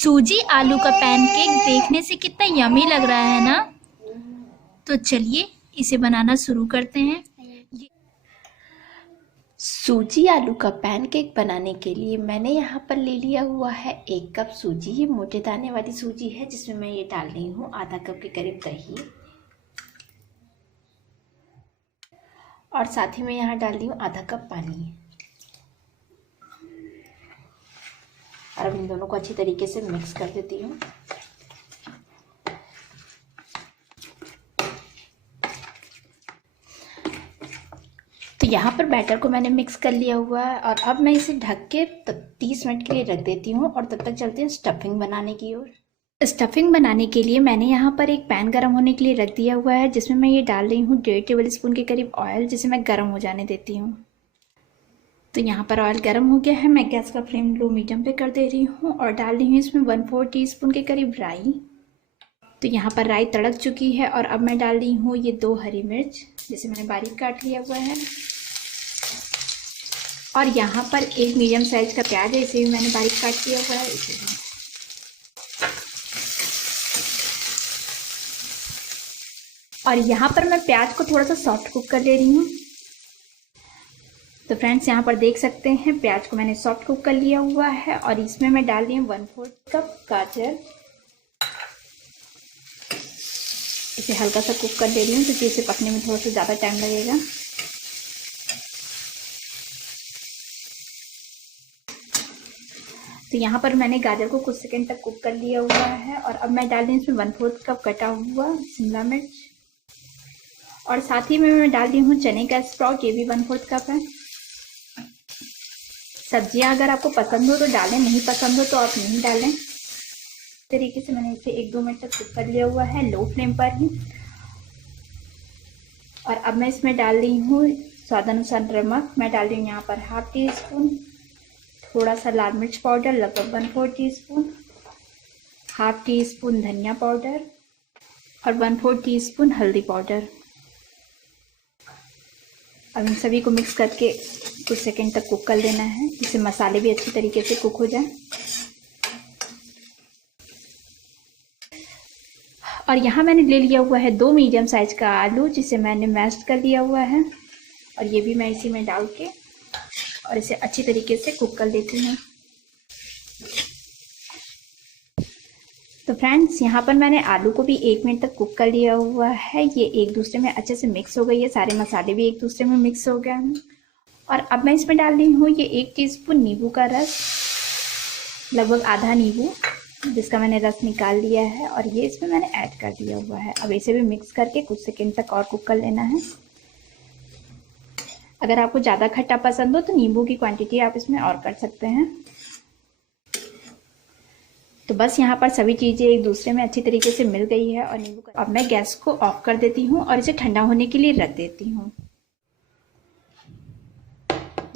सूजी आलू का पैनकेक देखने से कितना यमी लग रहा है ना। तो चलिए इसे बनाना शुरू करते हैं। सूजी आलू का पैनकेक बनाने के लिए मैंने यहाँ पर ले लिया हुआ है 1 कप सूजी। ये मोटे दाने वाली सूजी है जिसमें मैं ये डाल रही हूँ आधा कप के करीब दही, और साथ ही मैं यहाँ डाल रही हूँ आधा कप पानी। और अब इन दोनों को अच्छी तरीके से मिक्स कर देती हूँ। तो यहाँ पर बैटर को मैंने मिक्स कर लिया हुआ है और अब मैं इसे ढक के 30 मिनट के लिए रख देती हूँ। और तब तक चलते हैं स्टफिंग बनाने की ओर। स्टफिंग बनाने के लिए मैंने यहाँ पर एक पैन गर्म होने के लिए रख दिया हुआ है जिसमें मैं ये डाल रही हूँ 1.5 टेबल स्पून के करीब ऑयल, जिसे मैं गर्म हो जाने देती हूँ। तो यहाँ पर ऑयल गर्म हो गया है, मैं गैस का फ्लेम लो मीडियम पे कर दे रही हूँ और डाल रही हूँ इसमें 1/4 टीस्पून के करीब राई। तो यहाँ पर राई तड़क चुकी है और अब मैं डाल रही हूँ ये 2 हरी मिर्च जिसे मैंने बारीक काट लिया हुआ है। और यहाँ पर एक मीडियम साइज का प्याज है, इसे भी मैंने बारीक काट लिया हुआ है। इसे भी और यहाँ पर मैं प्याज को थोड़ा सा सॉफ्ट कुक कर ले रही हूँ। तो फ्रेंड्स यहाँ पर देख सकते हैं प्याज को मैंने सॉफ्ट कुक कर लिया हुआ है और इसमें मैं डाल रही हूँ 1/4 कप गाजर। इसे हल्का सा कुक कर ले रही हूँ क्योंकि इसे पकने में थोड़ा सा ज़्यादा टाइम लगेगा। तो यहाँ पर मैंने गाजर को कुछ सेकंड तक कुक कर लिया हुआ है और अब मैं डाल रही हूँ इसमें 1/4 कप कटा हुआ शिमला मिर्च, और साथ ही में मैं डाल रही हूँ चने का स्प्राउट, ये भी 1/4 कप है। सब्जियां अगर आपको पसंद हो तो डालें, नहीं पसंद हो तो आप नहीं डालें। इस तरीके से मैंने इसे 1-2 मिनट तक कुक कर लिया हुआ है लो फ्लेम पर ही। और अब मैं इसमें डाल रही हूँ स्वादानुसार नमक। मैं डाल रही हूँ यहाँ पर 1/2 टीस्पून, थोड़ा सा लाल मिर्च पाउडर लगभग 1/4 टीस्पून, 1/2 टीस्पून धनिया पाउडर और 1/4 टीस्पून हल्दी पाउडर। अब इन सभी को मिक्स करके कुछ सेकंड तक कुक कर लेना है जिससे मसाले भी अच्छी तरीके से कुक हो जाए। और यहाँ मैंने ले लिया हुआ है 2 मीडियम साइज का आलू जिसे मैंने मैश कर लिया हुआ है, और ये भी मैं इसी में डाल के और इसे अच्छी तरीके से कुक कर लेती हूँ। तो फ्रेंड्स यहाँ पर मैंने आलू को भी 1 मिनट तक कुक कर लिया हुआ है। ये एक दूसरे में अच्छे से मिक्स हो गई है, सारे मसाले भी एक दूसरे में मिक्स हो गए हैं। और अब मैं इसमें डाल रही हूँ ये 1 टीस्पून नींबू का रस, लगभग आधा नींबू जिसका मैंने रस निकाल लिया है, और ये इसमें मैंने ऐड कर दिया हुआ है। अब इसे भी मिक्स करके कुछ सेकंड तक और कुक कर लेना है। अगर आपको ज़्यादा खट्टा पसंद हो तो नींबू की क्वांटिटी आप इसमें और कर सकते हैं। तो बस यहाँ पर सभी चीज़ें एक दूसरे में अच्छी तरीके से मिल गई है और नींबू का। अब मैं गैस को ऑफ कर देती हूँ और इसे ठंडा होने के लिए रख देती हूँ।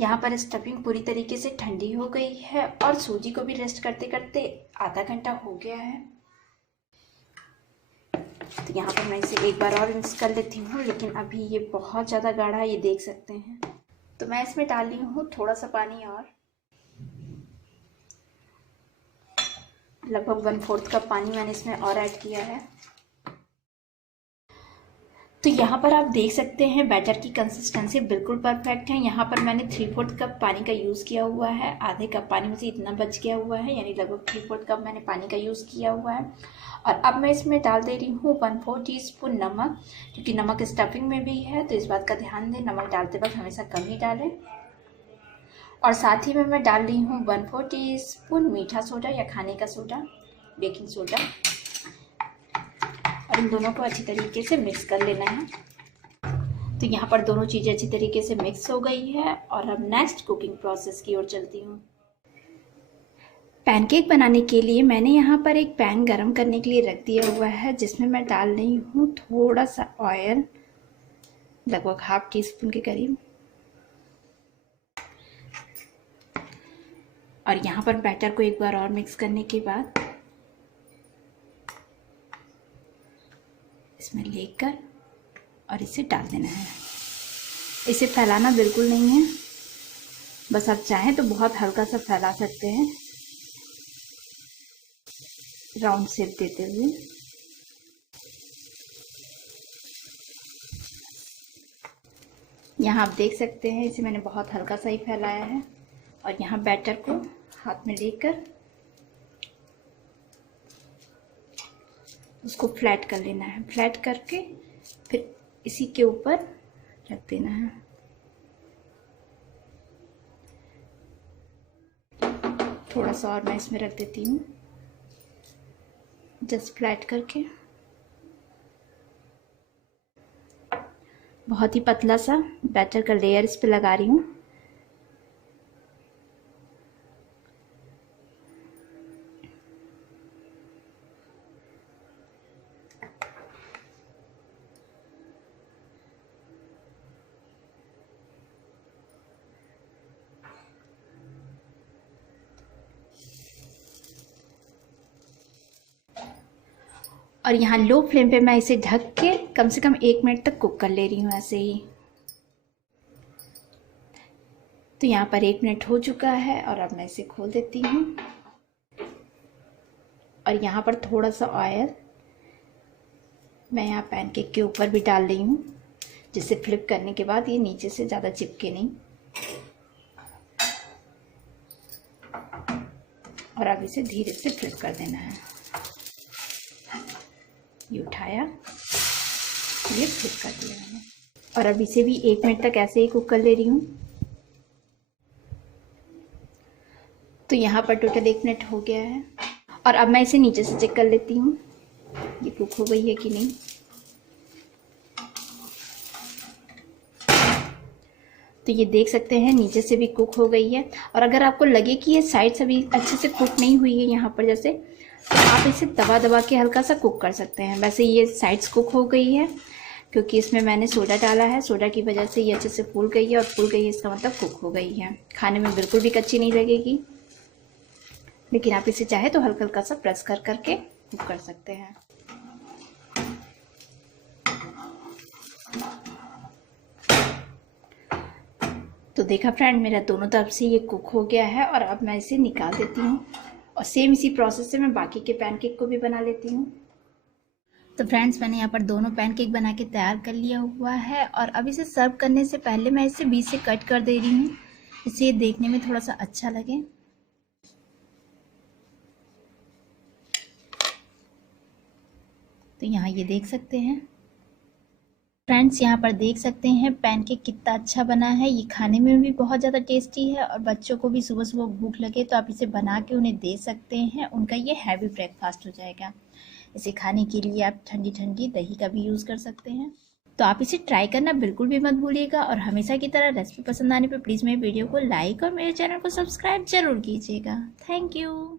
यहाँ पर स्टफिंग पूरी तरीके से ठंडी हो गई है और सूजी को भी रेस्ट करते करते आधा घंटा हो गया है। तो यहाँ पर मैं इसे एक बार और मिक्स कर लेती हूँ, लेकिन अभी ये बहुत ज़्यादा गाढ़ा है, ये देख सकते हैं। तो मैं इसमें डाल रही हूँ थोड़ा सा पानी और, लगभग 1/4 कप पानी मैंने इसमें और ऐड किया है। तो यहाँ पर आप देख सकते हैं बैटर की कंसिस्टेंसी बिल्कुल परफेक्ट है। यहाँ पर मैंने 3/4 कप पानी का यूज़ किया हुआ है, आधे कप पानी में से इतना बच गया हुआ है, यानी लगभग 3/4 कप मैंने पानी का यूज़ किया हुआ है। और अब मैं इसमें डाल दे रही हूँ 1/4 टीस्पून नमक, क्योंकि नमक स्टफिंग में भी है तो इस बात का ध्यान दें, नमक डालते वक्त हमेशा कम ही डालें। और साथ ही में मैं डाल रही हूँ 1/4 टीस्पून मीठा सोडा या खाने का सोडा, बेकिंग सोडा, और इन दोनों को अच्छी तरीके से मिक्स कर लेना है। तो यहाँ पर दोनों चीज़ें अच्छी तरीके से मिक्स हो गई है और अब नेक्स्ट कुकिंग प्रोसेस की ओर चलती हूँ। पैनकेक बनाने के लिए मैंने यहाँ पर एक पैन गरम करने के लिए रख दिया हुआ है जिसमें मैं डाल रही हूँ थोड़ा सा ऑयल, लगभग 1/2 टीस्पून के करीब। और यहाँ पर बैटर को एक बार और मिक्स करने के बाद इसमें लेकर और इसे डाल देना है। इसे फैलाना बिल्कुल नहीं है, बस आप चाहें तो बहुत हल्का सा फैला सकते हैं। राउंड शेप देते हुए। यहाँ आप देख सकते हैं इसे मैंने बहुत हल्का सा ही फैलाया है और यहाँ बैटर को हाथ में लेकर उसको फ्लैट कर लेना है। फ्लैट करके फिर इसी के ऊपर रख देना है। थोड़ा सा और मैं इसमें रख देती हूँ, जस्ट फ्लैट करके। बहुत ही पतला सा बैटर का लेयर इस पे लगा रही हूँ। और यहाँ लो फ्लेम पे मैं इसे ढक के कम से कम 1 मिनट तक कुक कर ले रही हूँ ऐसे ही। तो यहाँ पर 1 मिनट हो चुका है और अब मैं इसे खोल देती हूँ। और यहाँ पर थोड़ा सा ऑयल मैं यहाँ पैनकेक के ऊपर भी डाल रही हूँ, जिससे फ्लिप करने के बाद ये नीचे से ज़्यादा चिपके नहीं। और अब इसे धीरे से फ्लिप कर देना है। ये उठाया, ये फ्लिप कर दिया मैंने। और अब इसे भी 1 मिनट तक ऐसे ही कुक कर ले रही हूँ। तो यहाँ पर टोटल 1 मिनट हो गया है और अब मैं इसे नीचे से चेक कर लेती हूँ ये कुक हो गई है कि नहीं। तो ये देख सकते हैं नीचे से भी कुक हो गई है। और अगर आपको लगे कि ये साइड्स अभी अच्छे से कुक नहीं हुई है यहाँ पर जैसे, तो आप इसे दबा दबा के हल्का सा कुक कर सकते हैं। वैसे ये साइड्स कुक हो गई है क्योंकि इसमें मैंने सोडा डाला है। सोडा की वजह से ये अच्छे से फूल गई है और फूल गई है इसका मतलब कुक हो गई है। खाने में बिल्कुल भी कच्ची नहीं लगेगी। लेकिन आप इसे चाहे तो हल्का हल्का सा प्रेस कर करके कुक कर सकते हैं। तो देखा फ्रेंड, मेरा दोनों तरफ से ये कुक हो गया है और अब मैं इसे निकाल देती हूँ। और सेम इसी प्रोसेस से मैं बाकी के पैनकेक को भी बना लेती हूँ। तो फ्रेंड्स, मैंने यहाँ पर दोनों पैनकेक बना के तैयार कर लिया हुआ है और अब इसे सर्व करने से पहले मैं इसे बीच से कट कर दे रही हूँ, इससे देखने में थोड़ा सा अच्छा लगे। तो यहाँ ये देख सकते हैं फ्रेंड्स, यहाँ पर देख सकते हैं पैनकेक कितना अच्छा बना है। ये खाने में भी बहुत ज़्यादा टेस्टी है और बच्चों को भी सुबह सुबह भूख लगे तो आप इसे बना के उन्हें दे सकते हैं। उनका ये हैवी ब्रेकफास्ट हो जाएगा। इसे खाने के लिए आप ठंडी ठंडी दही का भी यूज़ कर सकते हैं। तो आप इसे ट्राई करना बिल्कुल भी मत भूलिएगा और हमेशा की तरह रेसिपी पसंद आने पर प्लीज़ मेरे वीडियो को लाइक और मेरे चैनल को सब्सक्राइब जरूर कीजिएगा। Thank you.